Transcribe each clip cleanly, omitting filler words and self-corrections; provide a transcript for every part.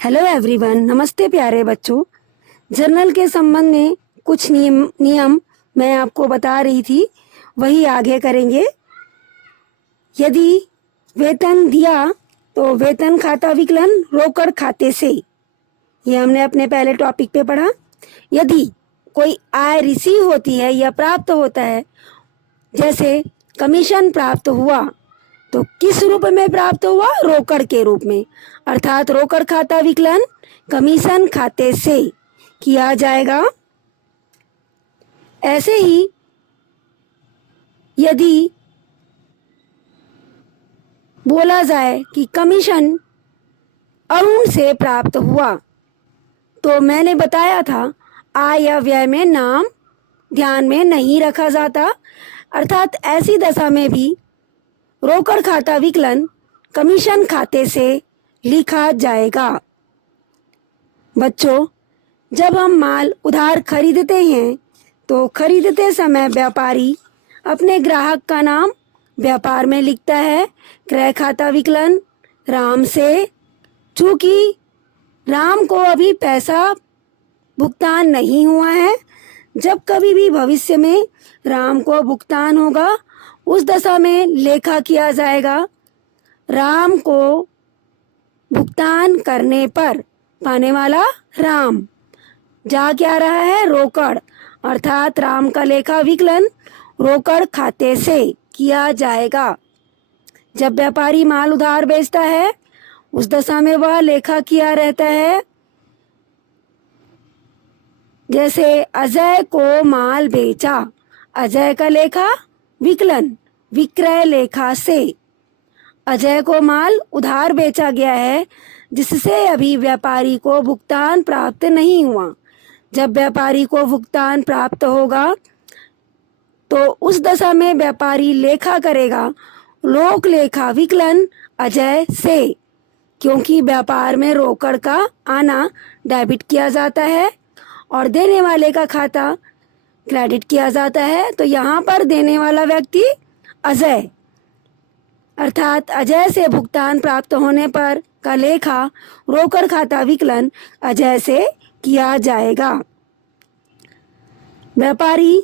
Hello everyone, नमस्ते प्यारे बच्चों। जर्नल के संबंध में कुछ नियम मैं आपको बता रही थी, वही आगे करेंगे। यदि वेतन दिया तो वेतन खाता विकलन रोकड़ खाते से, ये हमने अपने पहले टॉपिक पे पढ़ा। यदि कोई आय रिसीव होती है या प्राप्त होता है, जैसे कमीशन प्राप्त हुआ, तो किस रूप में प्राप्त हुआ? रोकड़ के रूप में। अर्थात रोकड़ खाता विकलन कमीशन खाते से किया जाएगा। ऐसे ही यदि बोला जाए कि कमीशन अरुण से प्राप्त हुआ, तो मैंने बताया था आय या व्यय में नाम ध्यान में नहीं रखा जाता। अर्थात ऐसी दशा में भी रोकड़ खाता विकलन कमीशन खाते से लिखा जाएगा। बच्चों, जब हम माल उधार खरीदते हैं तो खरीदते समय व्यापारी अपने ग्राहक का नाम व्यापार में लिखता है। क्रय खाता विकलन राम से, चूंकि राम को अभी पैसा भुगतान नहीं हुआ है, जब कभी भी भविष्य में राम को भुगतान होगा उस दशा में लेखा किया जाएगा। राम को भुगतान करने पर पाने वाला राम जा क्या रहा है? रोकड़। अर्थात राम का लेखा विकलन रोकड़ खाते से किया जाएगा। जब व्यापारी माल उधार बेचता है उस दशा में वह लेखा किया रहता है। जैसे अजय को माल बेचा, अजय का लेखा विकलन विक्रय लेखा से। अजय को माल उधार बेचा गया है जिससे अभी व्यापारी को भुगतान प्राप्त नहीं हुआ। जब व्यापारी को भुगतान प्राप्त होगा तो उस दशा में व्यापारी लेखा करेगा लोक लेखा विकलन अजय से, क्योंकि व्यापार में रोकड़ का आना डेबिट किया जाता है और देने वाले का खाता क्रेडिट किया जाता है। तो यहाँ पर देने वाला व्यक्ति अजय, अर्थात अजय से भुगतान प्राप्त होने पर का लेखा रोकड़ खाता विकलन अजय से किया जाएगा। व्यापारी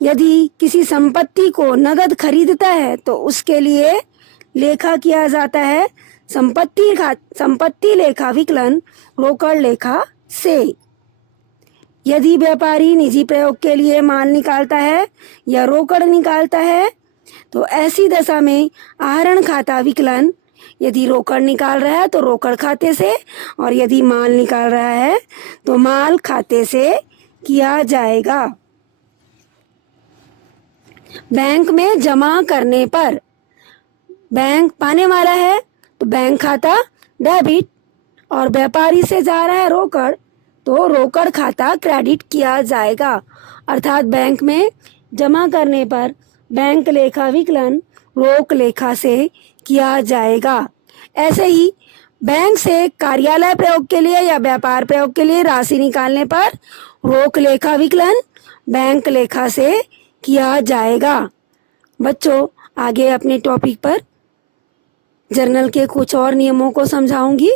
यदि किसी संपत्ति को नगद खरीदता है तो उसके लिए लेखा किया जाता है संपत्ति लेखा विकलन रोकड़ लेखा से। यदि व्यापारी निजी प्रयोग के लिए माल निकालता है या रोकड़ निकालता है तो ऐसी दशा में आहरण खाता विकलन, यदि रोकड़ निकाल रहा है तो रोकड़ खाते से, और यदि माल निकाल रहा है तो माल खाते से किया जाएगा। बैंक में जमा करने पर, बैंक पाने वाला है तो बैंक खाता डेबिट, और व्यापारी से जा रहा है रोकड़ तो रोकड़ खाता क्रेडिट किया जाएगा। अर्थात बैंक में जमा करने पर बैंक लेखा विकलन रोक लेखा से किया जाएगा। ऐसे ही बैंक से कार्यालय प्रयोग के लिए या व्यापार प्रयोग के लिए राशि निकालने पर रोक लेखा विकलन बैंक लेखा से किया जाएगा। बच्चों, आगे अपने टॉपिक पर जर्नल के कुछ और नियमों को समझाऊंगी।